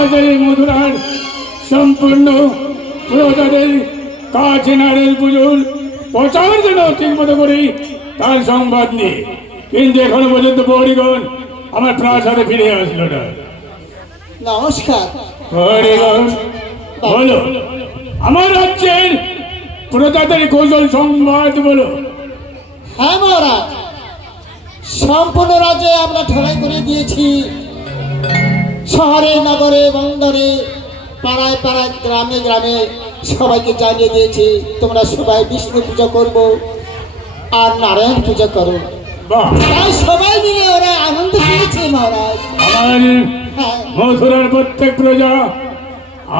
আজ এই মধুরার সম্পূর্ণ প্রজাদের কাছে নারের পুজোর প্রচার যেন ঠিক মতো করি তার সংবাদ নিয়ে, কিন্তু এখনো পর্যন্ত বৌরিগণ আমার প্রাসাদে ফিরে আসলো না। নমস্কার। বৌরিগণ বলো, আমার রাজ্যের প্রজাদের কৌশল সংবাদ বলো। হ্যাঁ মহারাজ, সম্পূর্ণ রাজ্যে আমরা ঠেলাই করে দিয়েছি। শহরে নগরে বন্দরে পাড়ায় পাড়ায় গ্রামে গ্রামে সবাইকে জানিয়ে দিয়েছি তোমরা সবাই বিষ্ণু পূজা করব আর নারায়ণ পূজা করো। তাই সবাই মিলে ওরা আনন্দ পেয়েছে মহারাজ। আমার মথুরার প্রত্যেক প্রজা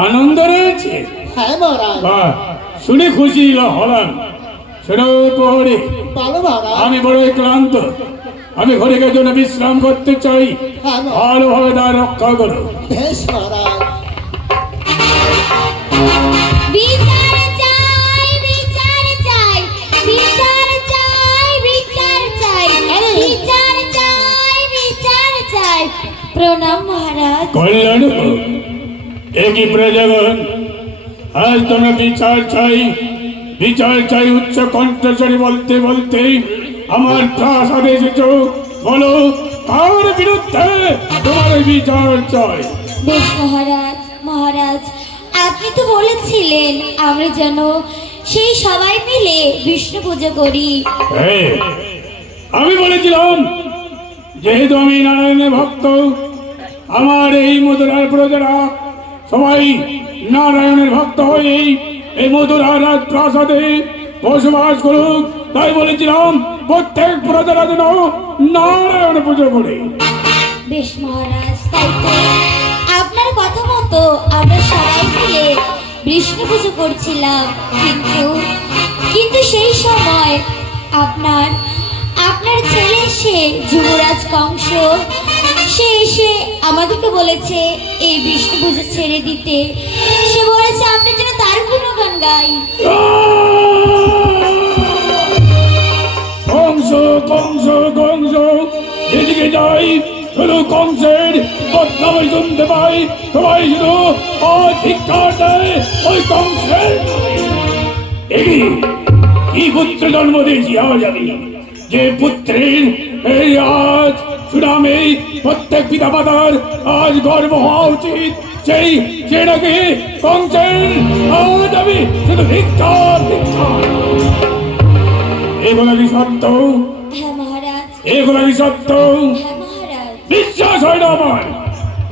আনন্দ রয়েছে। হ্যাঁ মহারাজ। বাহ, শুনে খুশি হলাম। শোনো প্রহরী, বলো মহারাজ। আমি বড়ই ক্লান্ত, আমি ঘরের জন্য বিশ্রাম করতে চাই। হ্যাঁ মহারাজ। ভালোভাবে তার রক্ষা করো। বেশ মহারাজ। বিচার চাই, বিচার চাই, বিচার চাই, বিচার চাই, বিচার চাই, বিচার চাই। প্রণাম মহারাজ। কল্যাণ হোক। একই প্রজাগণ, আজ তোমরা বিচার চাই, বিচার চাই উচ্চ কণ্ঠস্বরে বলতে বলতে আমার প্রাসাদে এসেছ। বলো, কার বিরুদ্ধে তোমার বিচার চাই? বেশ মহারাজ। মহারাজ, আপনি তো বলেছিলেন আমরা যেন সেই সবাই মিলে বিষ্ণু পূজা করি। হ্যাঁ, আমি বলেছিলাম যেহেতু আমি নারায়ণের ভক্ত, আমার এই মধুরার প্রজারা সবাই নারায়ণের ভক্ত হয়েই এই মধুরার রাজ প্রাসাদে বসবাস করুক। তাই বলেছিলাম প্রত্যেক প্রজারা যেন নারায়ণ পুজো করে। বেশ মহারাজ, তাই তো আপনার কথা মতো আমরা সবাই মিলে বিষ্ণু পুজো করছিলাম। কিন্তু সেই সময় আপনার ছেলে এসে যুবরাজ কংস সে এসে আমাদেরকে বলেছে এই বিষ্ণু পুজো ছেড়ে দিতে। সে বলেছে আপনি যেন তার গুণগান গাই। কংস কংস কংস এদিকে যাই, শুধু কংসের বদনামে শুনতে পাই। সবাই শুধু অধিকার দেয় ওই কংসের। কি পুত্র জন্ম দিয়েছি আজ আমি, যে পুত্রের এই আজ সুনামে প্রত্যেক পিতা মাতার আজ গর্ব হওয়া উচিত। সেই নাকি কংসের। আজ আমি শুধু ধিক্কার ধিক্কার। এগুলো কি সত্য? হ্যাঁ মহারাজ। এগুলো কি সত্য? হ্যাঁ মহারাজ। বিশ্বাস হয় না আমার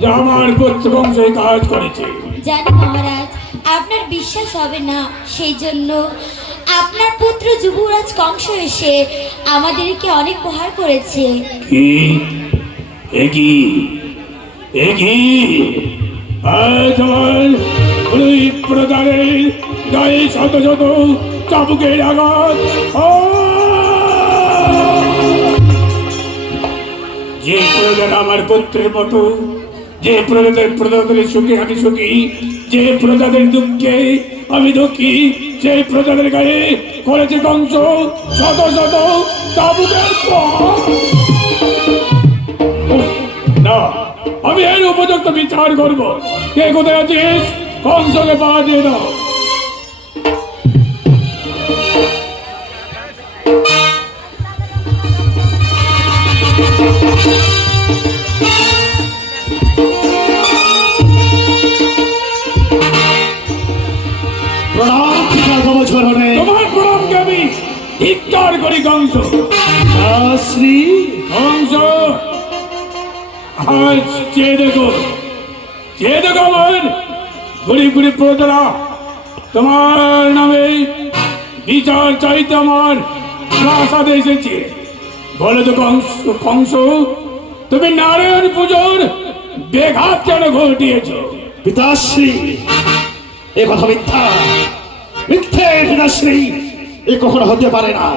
যে আমার পুত্র কংস এই কাজ করেছে। জানি মহারাজ, আপনার বিশ্বাস হবে না, সেই জন্য আপনার পুত্র যুবরাজ কংস এসে আমাদেরকে অনেক উপহার করেছে। কি একই একই আজ আমার ওই প্রজারের গায়ে শত শত চাবুকের আঘাত। যে প্রজারা আমার পুত্রের মতো, যে প্রজাদের সুখে আমি সুখী, যে প্রজাদের দুঃখে আমি দুঃখী, সেই প্রজাদের গায়ে করেছে কংস শত শত চাবুকের প্রহার। না, আমি এর উপযুক্ত বিচার করব। কে কোথায় আছিস? কংসকে পাওয়া দিয়ে দাও। তোমার প্রণামকে আমি ধিক্কার করি কংস। শ্রী কংস, আজ চেয়ে দেখো আমার গরিব গরিব প্রজারা তোমার নামে বিচার চাইতে আমার প্রাসাদে এসেছে। বলে তো কংস, তুমি নারায়ণ পুজোর বেঘাত কেন ঘটিয়েছ? পিতাশ্রী, এ কথা মিথ্যা, মিথ্যে পিতাশ্রী, এ কখনো হতে পারে না।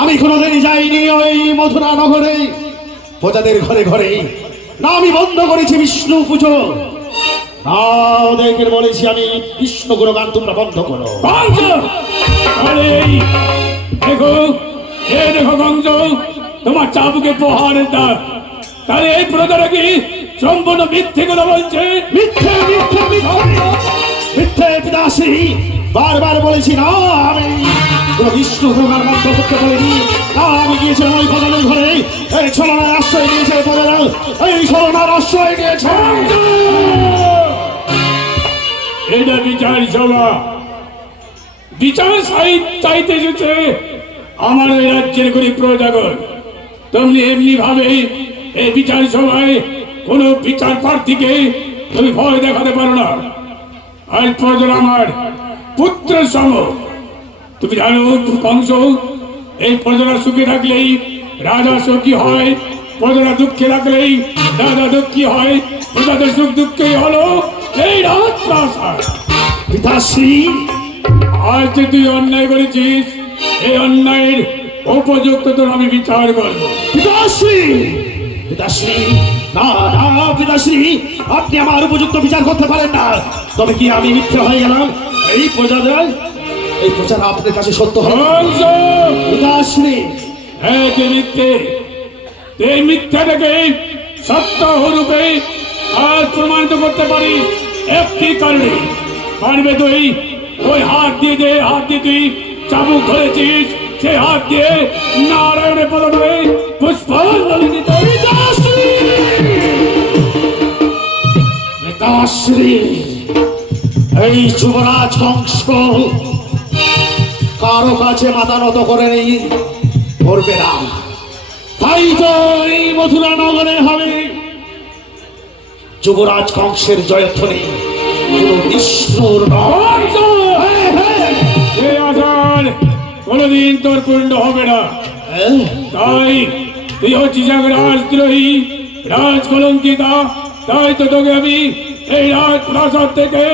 আমি কোনোদিনই যাইনি ওই মথুরা নগরে প্রজাদের ঘরে ঘরে। না, আমি বন্ধ করেছি বিষ্ণু পুজো। না, ওদেরকে বলেছি আমি বিষ্ণু গুণগান তোমরা বন্ধ করো। দেখো দেখো কংস, তোমার চাবুকে প্রহারের দাগ। তাহলে এই প্রজারা কি সম্পূর্ণ মিথ্যে কথা বলছে। মিথ্যে মিথ্যে মিথ্যে মিথ্যে পিতাশ্রী, বারবার বলেছি না আমি কোনো বিষ্ণু প্রকার মন্ত্র করতে বলিনি। না, আমি গিয়েছিলাম ওই প্রজাদের ঘরে, এই ছলনার আশ্রয় দিয়েছে প্রজারা, এই ছলনার আশ্রয় দিয়েছে। এটা বিচার সভা, বিচার চাইতে এসেছে আমার এই রাজ্যের গরিব প্রজাগণ। তেমনি এমনি ভাবে এই বিচার সভায় কোন বিচার প্রার্থীকে তুমি ভয় দেখাতে পারো না। আর প্রজারা আমার পুত্র সম। তুমি জানো কংস, এই প্রজারা সুখে থাকলেই রাজা সুখী হয়, প্রজারা দুঃখে থাকলেই রাজা দুঃখী হয়। প্রজাদের সুখ দুঃখই হলো এই রাজপ্রাসাদ। পিতাশ্রী, আজ যে তুই অন্যায় করেছিস, এই অন্যায়ের উপযুক্ত তোর আমি বিচার করবো। পিতাশ্রী, পিতাশ্রী, না না পিতাশ্রী, আপনি আমার উপযুক্ত বিচার করতে পারেন না। তবে কি আমি মিথ্যে হয়ে গেলাম? এই প্রজারা আপনার কাছে সত্য হবে। কংস, পিতাশ্রী, হ্যাঁ তুই মিথ্যে, এই মিথ্যাটাকে সত্য রূপে আর প্রমাণিত করতে পারি একটি কারণে। পারবে তুই ওই হাত দিয়ে তুই চাবুক ধরেছিস, সেই হাত দিয়ে নারায়ণের পদে পুষ্পাঞ্জলি দিতে। পিতাশ্রী, এই যুবরাজ কংস কারো কাছে মাথা নত করে নেই, করবে না। তাই তো এই মথুরা নগরে হবে যুবরাজ কংসের জয়ধ্বনি, কোনো বিষ্ণুর নয়। এই আশার কোনদিন তোর পূর্ণ হবে না। তাই তুই হচ্ছিস এক রাজদ্রোহী, রাজ কলঙ্কিতা। তাই তো তোকে আমি এই রাজ প্রাসাদ থেকে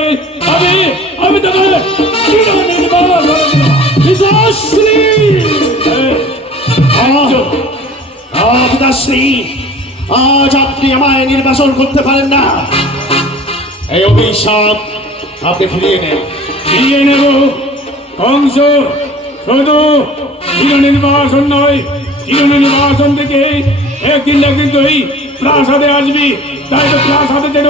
আমি তোকে পিতাশ্রী, পিতাশ্রী, আজ আপনি আমায় নির্বাসন করতে পারেন না। এই অভিশাপ আপনি ফিরিয়ে নেন। ফিরিয়ে নেব কংস। শুধু চিরনির্বাসন নয়, চিরনির্বাসন থেকে একদিন তুই প্রাসাদে আসবি। তাই তো প্রাসাদে যেন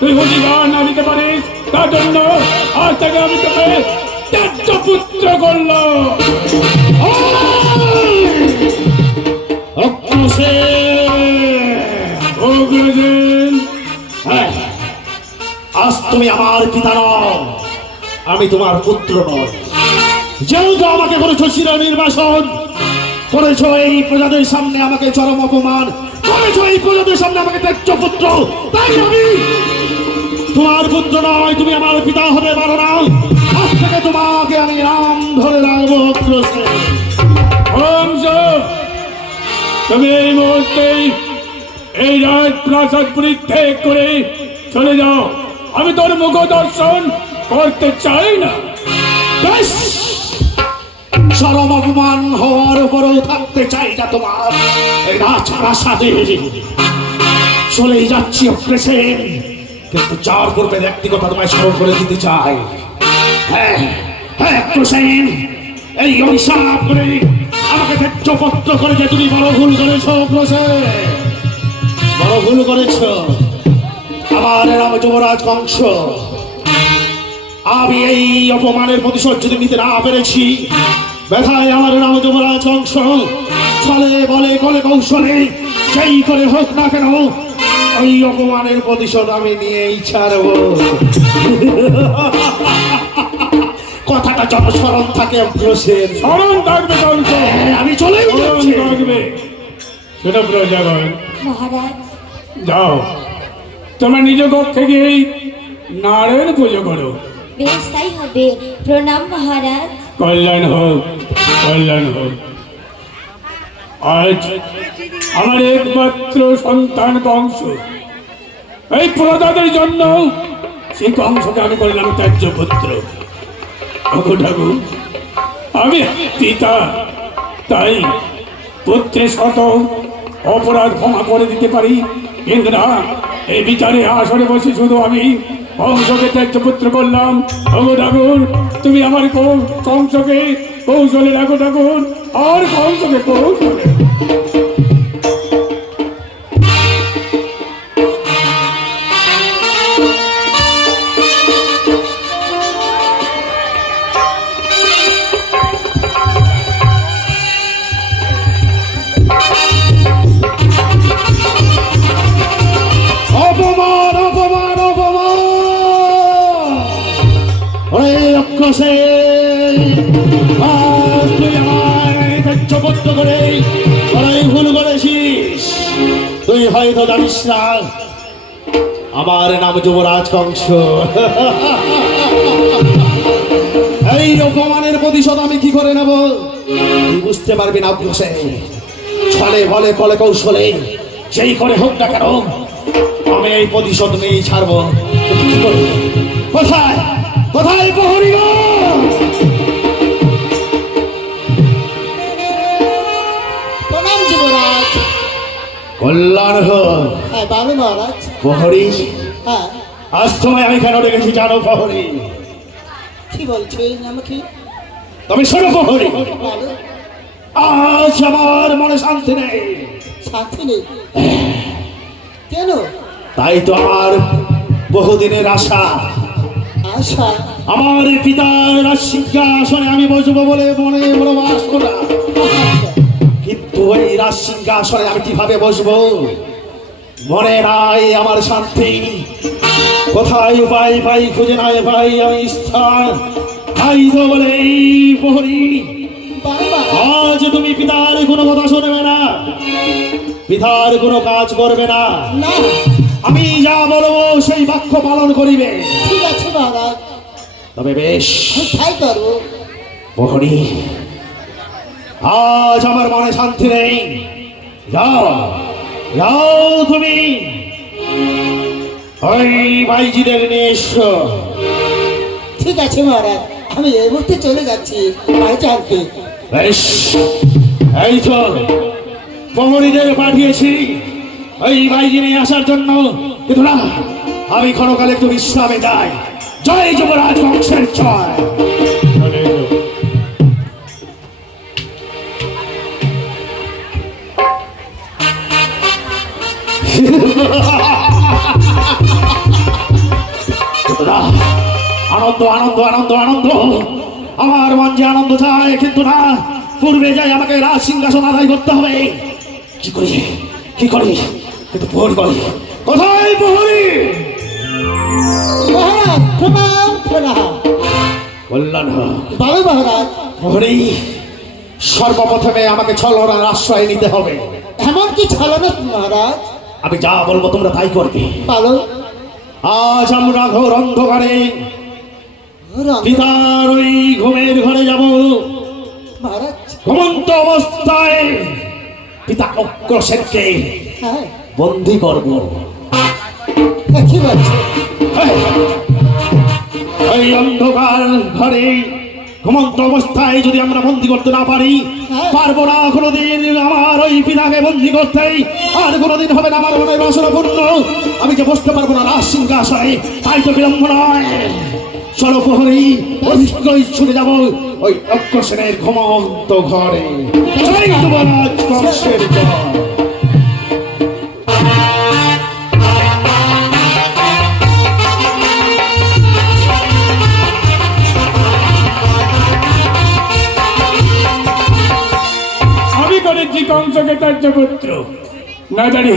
তুই অধিকার না দিতে পারিস, তার জন্য আজ থেকে আমি তোকে ত্যায্য পুত্র করলো। আজ তুমি আমার পিতা নও, আমি তোমার পুত্র নয়। যেহেতু আমাকে করেছো চির নির্বাসন, করেছো এই প্রজাদের সামনে আমাকে চরম অপমান, করেছো এই প্রজাদের সামনে আমাকে ত্যায্য পুত্র, তাই আমি তোমার পুত্র নয়, তুমি আমার পিতা হতে পারো না। আজ থেকে তোমাকে আমি নাম ধরে রাখবো অগ্রসেন। কংস, তুমি এই মুহূর্তে এই রাজ প্রাসাদ পরিত্যাগ করে চলে যাও। আমি তোর মুখ দর্শন করতে চাই না। বেশ, চরম অপমান হওয়ার উপরেও থাকতে চাই না তোমার এই রাজপ্রাসাদে। চলেই যাচ্ছি অগ্রসেন, কিন্তু যার পূর্বে একটি কথা তোমায় স্মরণ করে দিতে চাই। হ্যাঁ হ্যাঁ অগ্রসেন, এই অভিশাপ করে আমাকে ত্যায্যপত্র করে যে তুমি বড় ভুল করেছো অগ্রসেন, বড় ভুল করেছো। আমার নাম যুবরাজ কংস। আমি এই অপমানের প্রতিশোধ যদি নিতে না পেরেছি, ব্যথায় আমার নাম যুবরাজ কংস। ছলে বলে কলে কৌশলে যেই করে হোক না কেন, ওই অপমানের প্রতিশোধ আমি নিয়েই ছাড়ব। কথাটা যত স্মরণ থাকে অগ্রসেন, স্মরণ থাকবে কংস, আমি চলেই স্মরণ যাচ্ছি। থাকবে। সেটা প্রজাগণ, মহারাজ, যাও তোমরা নিজ কক্ষে গিয়েই নারায়ণ পুজো করো। বেশ তাই হবে। প্রণাম মহারাজ। কল্যাণ হোক, কল্যাণ হোক। আজ আমার একমাত্র সন্তান কংস, এই প্রজাদের জন্য সেই কংসকে আমি করলাম ত্যায্য পুত্র। ঠাকুর, আমি পিতা, তাই পুত্রের শত অপরাধ ক্ষমা করে দিতে পারি, কিন্তু না, এই বিচারে আসরে বসে শুধু আমি কংসকে ত্যায্য পুত্র করলাম। ঠাকুর, তুমি আমার কংসকে কৌশলে রাখো ঠাকুর, আর কংসকে কৌশলে। অগ্রসেন, আজ তুই আমার ত্যায্যপুত্র করে বড়ই ভুল করেছিস। তুই হয়তো জানিস না আমার নাম যুবরাজ কংস। এই অপমানের প্রতিশোধ আমি কি করে নেব তুই বুঝতে পারবি না অগ্রসেন। ছলে বলে কলে কৌশলে যেই করে হোক না কেন আমি এই প্রতিশোধ নিয়েই ছাড়বো। কিন্তু কি করবি? কোথায় কোথায় প্রহরী গো? প্রণাম যুবরাজ। কল্যাণ হোক। হ্যাঁ বাবু মহারাজ। প্রহরী, হ্যাঁ আজ তোমায় আমি কেন ডেকেছি জানো প্রহরী? কি বলছেন আমাকে? তবে শোনো প্রহরী, বলো। আজ আমার মনে শান্তি নেই। শান্তি নেই কেন? তাই তো আমার বহুদিনের আশা, আশা। আমার পিতার রাজসিংহাসনে আমি বসবো বলে মনে বড় বাস করা। কিন্তু ওই রাজসিংহাসনে আমি কিভাবে বসবো মনে নাই আমার শান্তি। কোথায় উপায় পাই খুঁজে নাই পাই আমি স্থান। তাই তো বলে এই প্রহরী, বাবা আজ তুমি পিতার কোনো কথা শুনবে না, পিতার কোনো কাজ করবে না। না, আমি যা বলবো সেই বাক্য পালন করিবে। ঠিক আছে মহারাজ, তবে বেশ আমি তাই করবো। প্রহরী, আজ আমার মনে শান্তি নেই। যাও যাও তুমি ওই ভাইজিদের নিয়ে এসো। ঠিক আছে মহারাজ, আমি এই মুহূর্তে চলে যাচ্ছি বাড়িতে আনতে। বেশ, এই তো প্রহরীদের পাঠিয়েছি ওই ভাইজি নিয়ে আসার জন্য। কিন্তু না, আমি ক্ষণকালে একটু বিশ্রামে যাই। জয় যুবরাজ বংশের জয়। আনন্দ আনন্দ আনন্দ আনন্দ, আমার মন যে আনন্দ চায়, কিন্তু না, পূর্বে যাই আমাকে রাজ সিংহাসন আদায় করতে হবে। কি করি কি করি? কিন্তু প্রহরী করি কোথায়? প্রহরী মহারাজ প্রণাম প্রণাম। কল্যাণ হোক। বাবু মহারাজ, প্রহরী, সর্বপ্রথমে আমাকে ছলনার আশ্রয় নিতে হবে। এমন কি ছলনা মহারাজ? আমি যা বলবো তোমরা তাই করবে। বলো। আজ আমরা ঘোর অন্ধকারে পিতার ওই ঘুমের ঘরে যাব। মহারাজ। ঘুমন্ত অবস্থায় পিতা অগ্রসেনকে হ্যাঁ বন্দি করব। কি বলছে? এই অন্ধকার ঘরে ঘুমন্ত অবস্থায় যদি আমরা বন্দি করতে না পারি, পারবো না কোনোদিন আমার ওই পিতাকে বন্দি করতে। আর কোনোদিন হবে না আমার মনে বাসনা পূর্ণ। আমি যে বসতে পারবো না রাজ সিংহাসনে, তাই তো বিলম্ব নয়। সর্বপ্রহরী অধিকই ছুটে যাব ওই অগ্রসেনের ঘুমন্ত ঘরে। জয় যুবরাজ বংশের জয়। আমি করেছি কংসকে ত্যায্যপুত্র। না জানি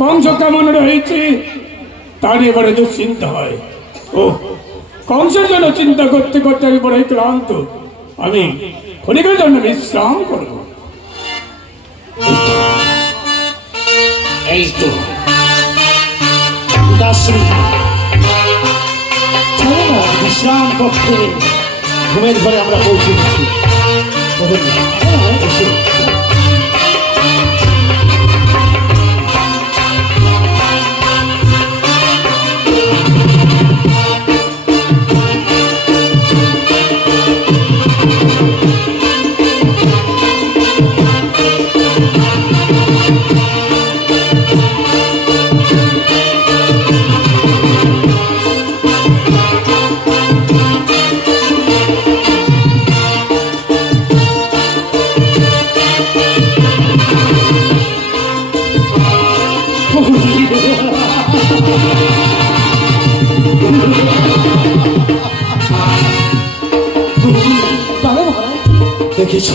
কংস কেমন রয়েছে তা নিয়ে বড় দুশ্চিন্তা হয়। ও কংসের জন্য চিন্তা করতে করতে আমি বড়ই ক্লান্ত। আমি ক্ষণিকের জন্য বিশ্রাম করব। এই তো উদাসী বিশ্রাম কক্ষে ঘুমের ঘরে আমরা পৌঁছে গেছি। এসো। বলো মহারাজ। দেখেছ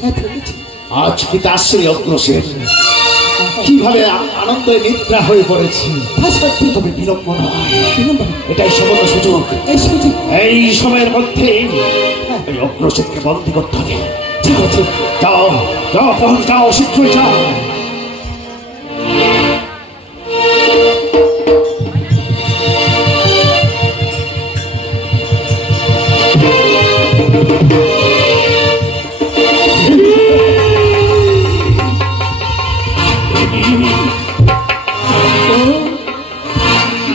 হ্যাঁ দেখেছি। আজ পিতাশ্রী অগ্রসেন কিভাবে আনন্দ আনন্দে নিদ্রা হয়ে পড়েছি। তা সত্যি তবে বিলম্ব নয়, বিলম্ব নয়। এটাই সুবর্ণ সুযোগ। এই সুযোগ এই সময়ের মধ্যে এই অগ্রসেনকে বন্দী করতে হবে। ঠিক আছে। যাও যাও প্রহর, যাও শীঘ্রই যাও।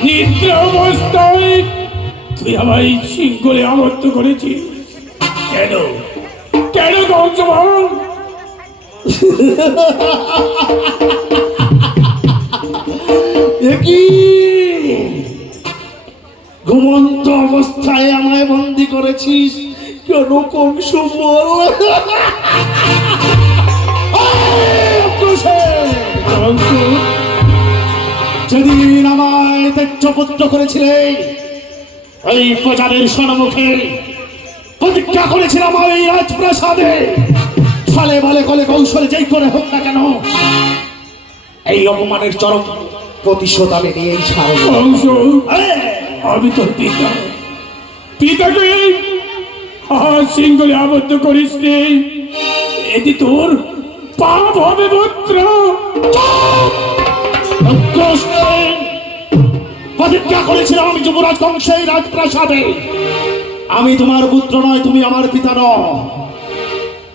নিদ্রা অবস্থায় তুই আমায় শৃঙ্খলে আবদ্ধ করেছিস কেন? কেন কংসবাহন? কি ঘুমন্ত অবস্থায় আমায় বন্দি করেছিস কেন কংস বল? কংস, যেদিন আমায় তেজ্যপুত্র করেছিলে ওই প্রজাদের সম্মুখে প্রতিজ্ঞা করেছিলাম ওই রাজপ্রাসাদে ছলে বলে কলে কৌশলে যেই করে হোক না কেন এই অপমানের চরম প্রতিশোধ আমি নিয়েই ছাড়ব। কংস, আমি তোর পিতা, পিতাকে শৃঙ্খলে আবদ্ধ করিস নি। এটি তোর পাপ হবে পুত্র। প্রতিজ্ঞা করেছিলাম আমি যুবরাজ কংসের রাজপ্রাসাদে। আমি তোমার পুত্র নয়, তুমি আমার পিতা নও।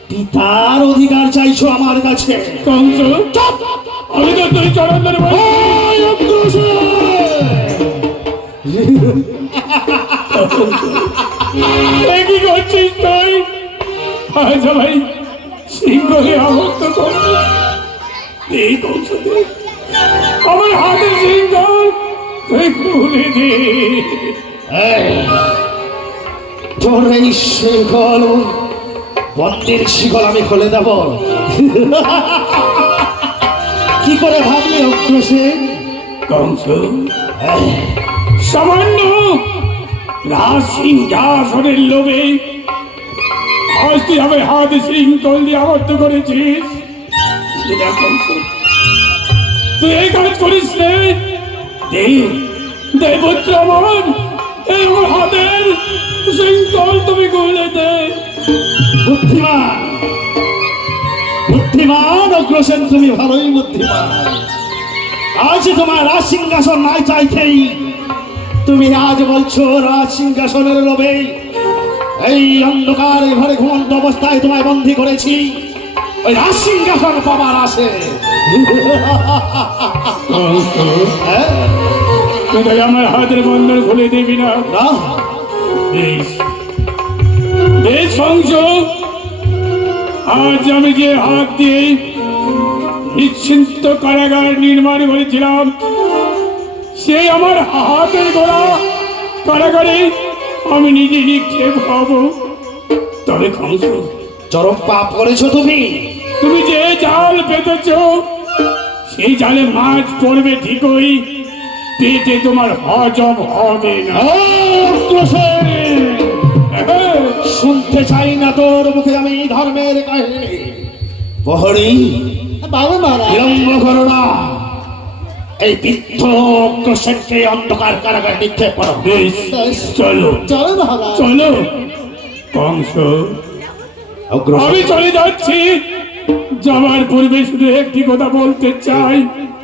পিতার অধিকার চাইছো আমার কাছে। কংস, আমি তো তুই চরণ ধরে বলছি, এ কি করছিস তুই? আজ ভাই সিংহকে আবদ্ধ কর। এই কংস দে, আমার হাতে সিংহ তুই খুলে দে। তোর এই শিকল, বন্দির শিকল আমি খুলে দেব। কি করে ভাবলি অগ্রসেন? কংস, সামান্য রাজ সিংহাসনের লোভে আজ তুই আমার হাতে শৃঙ্খল দিয়ে আবদ্ধ করেছিস। এটা কংস, তুই এই কাজ করিস রে। দে দে পুত্র আমার, এই আমার হাতের শৃঙ্খল তুমি খুলে দে। বুদ্ধিমান, বুদ্ধিমান অগ্রসেন, তুমি ভালোই বুদ্ধিমান। আজ তোমার রাজ সিংহাসন নাই চাইতেই তুমি আজ বলছো রাজ সিংহাসনের লোভে এই অন্ধকার ঘরে ঘুমন্ত অবস্থায় তোমায় বন্দী করেছি ওই রাজ সিংহাসন পাবার আসে। তুই আমার হাতের বন্ধন খুলে দিবি না? না, বেশ বেশ কংস, আজ আমি যে হাত দিয়ে নিশ্চিন্ত কারাগার নির্মাণ করেছিলাম সেই আমার হাতের গোড়া কারাগারে আমি নিজে নিক্ষেপ হব। তবে কংস, চরম পাপ করেছো তুমি। তুমি যে জাল পেতেছ সেই জালে মাছ পড়বে ঠিকই, পেটে তোমার হজম হবে না। শুনতে চাই না তোর মুখে আমি ধর্মের কাহিনী। প্রহরী, বাবু মহারাজ, বিলম্ব করো না, এই বৃদ্ধ অগ্রসেনকে অন্ধকার কারাগারে নিক্ষেপ করো। বেশ, বেশ, চলো চলো মহারাজ। চলো। কংস, অগ্রসেন আমি চলে যাচ্ছি। যাওয়ার পূর্বে শুধু একটি কথা বলতে চাই।